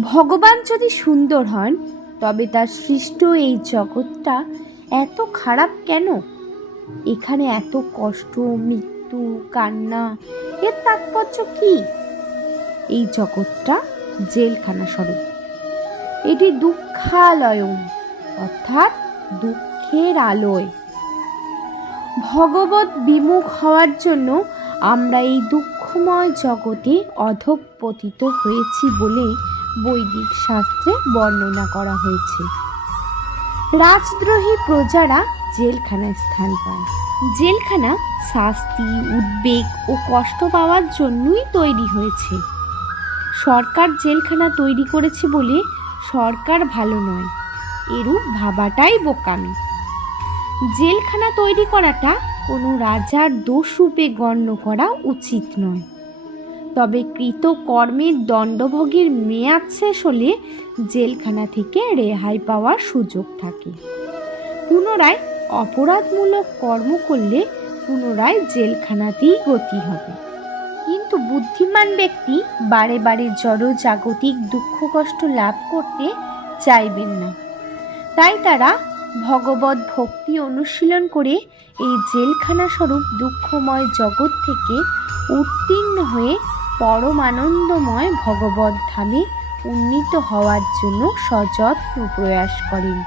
ভগবান যদি সুন্দর হন, তবে তার সৃষ্ট এই জগৎটা এত খারাপ কেন? এখানে এত কষ্ট, মৃত্যু, কান্না, এর তাৎপর্য কি? এই জগৎটা জেলখানা স্বরূপ। এটি দুঃখালয়ম, অর্থাৎ দুঃখের আলোয়। ভগবত বিমুখ হওয়ার জন্য আমরা এই দুঃখময় জগতে অধঃপতিত হয়েছি বলে বৈদিক শাস্ত্রে বর্ণনা করা হয়েছে। রাজদ্রোহী প্রজারা জেলখানায় স্থান পায়। জেলখানা শাস্তি, উদ্বেগ ও কষ্ট পাওয়ার জন্যই তৈরি হয়েছে। সরকার জেলখানা তৈরি করেছে বলে সরকার ভালো নয়, এরূপ ভাবাটাই বোকামি। জেলখানা তৈরি করাটা কোনো রাজার দোষ রূপে গণ্য করা উচিত নয়। তবে কৃত কর্মের দণ্ডভোগের মেয়াদ শেষ হলে জেলখানা থেকে রেহাই পাওয়ার সুযোগ থাকে। পুনরায় অপরাধমূলক কর্ম করলে পুনরায় জেলখানাতেই গতি হবে। কিন্তু বুদ্ধিমান ব্যক্তি বারে বারে জড় জাগতিক দুঃখ কষ্ট লাভ করতে চাইবেন না। তাই তারা ভগবত ভক্তি অনুশীলন করে এই জেলখানা স্বরূপ দুঃখময় জগৎ থেকে উত্তীর্ণ হয়ে পরমানন্দময় ভগবত ধামে উন্নীত হওয়ার জন্য সযত্ন প্রয়াস করেন।